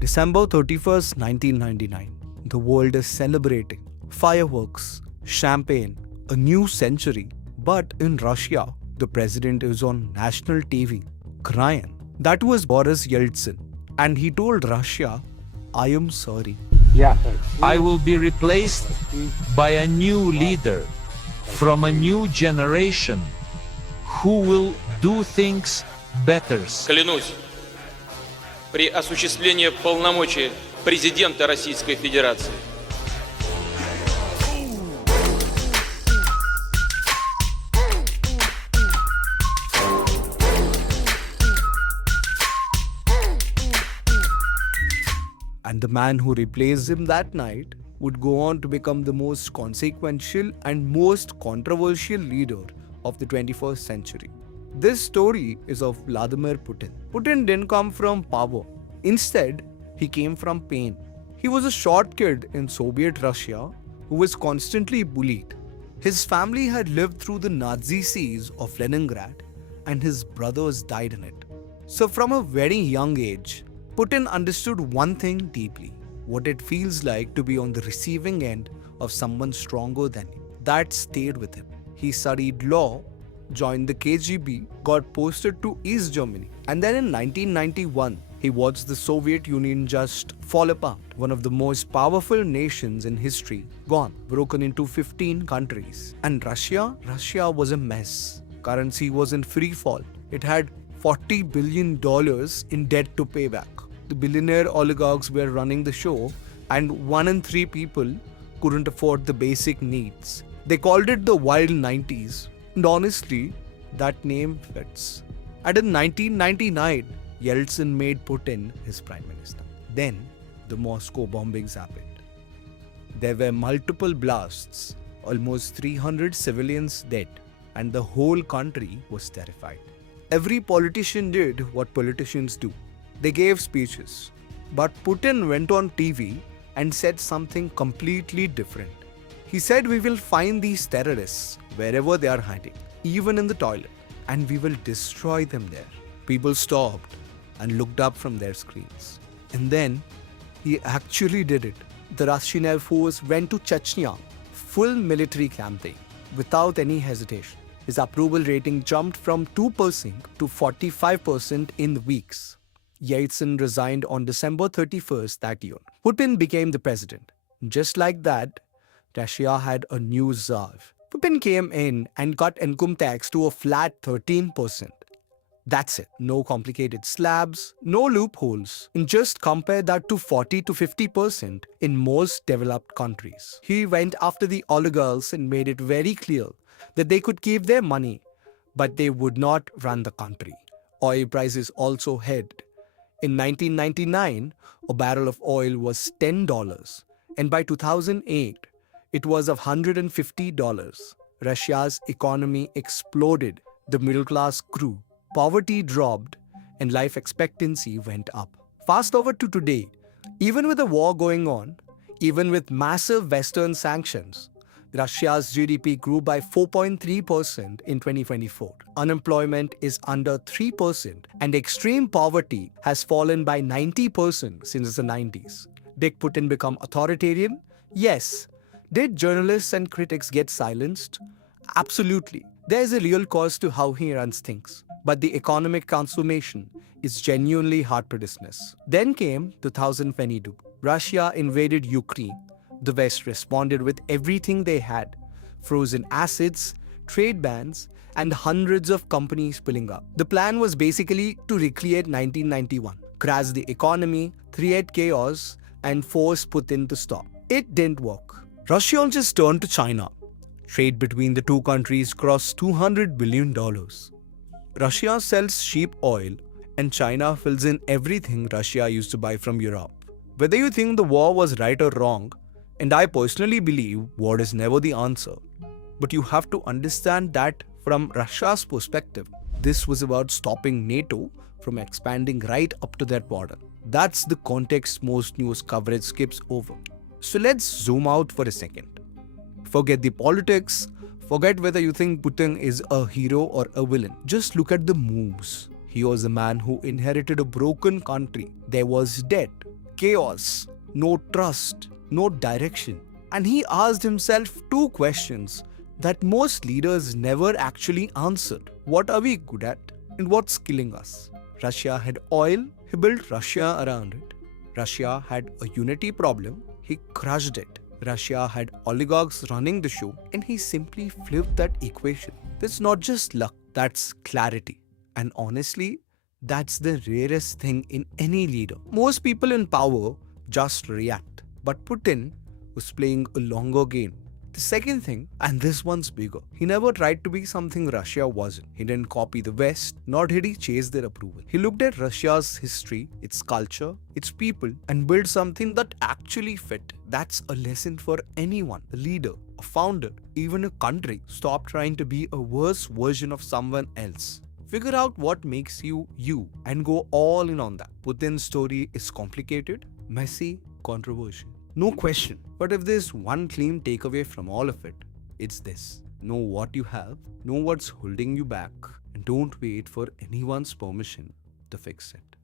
December 31st, 1999. The world is celebrating. Fireworks, champagne, a new century. But in Russia, the president is on national TV, crying. That was Boris Yeltsin. And he told Russia, I am sorry. I will be replaced by a new leader from a new generation who will do things better. Клянусь при осуществлении полномочий президента Российской Федерации. And the man who replaced him that night would go on to become the most consequential and most controversial leader of the 21st century. This story is of Vladimir Putin. Putin didn't come from power. Instead, he came from pain. He was a short kid in Soviet Russia who was constantly bullied. His family had lived through the Nazi siege of Leningrad and his brothers died in it. So from a very young age, Putin understood one thing deeply, what it feels like to be on the receiving end of someone stronger than him. That stayed with him. He studied law, joined the KGB, got posted to East Germany, and then in 1991, he watched the Soviet Union just fall apart. One of the most powerful nations in history, gone, broken into 15 countries. And Russia was a mess. Currency was in free fall. It had $40 billion in debt to pay back. The billionaire oligarchs were running the show, and 1 in 3 people couldn't afford the basic needs. They called it the wild 90s, and honestly, that name fits. And in 1999, Yeltsin made Putin his prime minister. Then, the Moscow bombings happened. There were multiple blasts, almost 300 civilians dead, and the whole country was terrified. Every politician did what politicians do. They gave speeches. But Putin went on TV and said something completely different. He said, we will find these terrorists wherever they are hiding, even in the toilet, and we will destroy them there. People stopped and looked up from their screens. And then he actually did it. The Russian Air Force went to Chechnya, full military campaign, without any hesitation. His approval rating jumped from 2% to 45% in weeks. Yeltsin resigned on December 31st that year. Putin became the president. Just like that, Russia had a new Tsar. Putin came in and cut income tax to a flat 13%. That's it. No complicated slabs, no loopholes. And just compare that to 40 to 50% in most developed countries. He went after the oligarchs and made it very clear that they could keep their money, but they would not run the country. Oil prices also hit. In 1999, a barrel of oil was $10, and by 2008, it was of $150. Russia's economy exploded, the middle class grew, poverty dropped, and life expectancy went up. Fast forward to today, even with a war going on, even with massive Western sanctions, Russia's GDP grew by 4.3% in 2024. Unemployment is under 3%, and extreme poverty has fallen by 90% since the 90s. Did Putin become authoritarian? Yes. Did journalists and critics get silenced? Absolutely. There is a real cost to how he runs things. But the economic transformation is genuinely hard to dismiss. Then came 2022. Russia invaded Ukraine. The West responded with everything they had: frozen assets, trade bans, and hundreds of companies pulling up. The plan was basically to recreate 1991, crash the economy, create chaos, and force Putin to stop. It didn't work. Russia just turned to China. Trade between the two countries crossed $200 billion. Russia sells cheap oil, and China fills in everything Russia used to buy from Europe. Whether you think the war was right or wrong, and I personally believe war is never the answer, but you have to understand that from Russia's perspective, this was about stopping NATO from expanding right up to their border. That's the context most news coverage skips over. So let's zoom out for a second. Forget the politics, forget whether you think Putin is a hero or a villain. Just look at the moves. He was a man who inherited a broken country. There was debt, chaos, no trust, no direction. And he asked himself two questions that most leaders never actually answered. What are we good at and what's killing us? Russia had oil, he built Russia around it. Russia had a unity problem, he crushed it. Russia had oligarchs running the show, and he simply flipped that equation. That's not just luck, that's clarity. And honestly, that's the rarest thing in any leader. Most people in power just react. But Putin was playing a longer game. The second thing, and this one's bigger, he never tried to be something Russia wasn't. He didn't copy the West, nor did he chase their approval. He looked at Russia's history, its culture, its people, and built something that actually fit. That's a lesson for anyone, a leader, a founder, even a country. Stop trying to be a worse version of someone else. Figure out what makes you you and go all in on that. Putin's story is complicated, messy, controversial. No question. But if there's one clean takeaway from all of it, it's this. Know what you have, know what's holding you back, and don't wait for anyone's permission to fix it.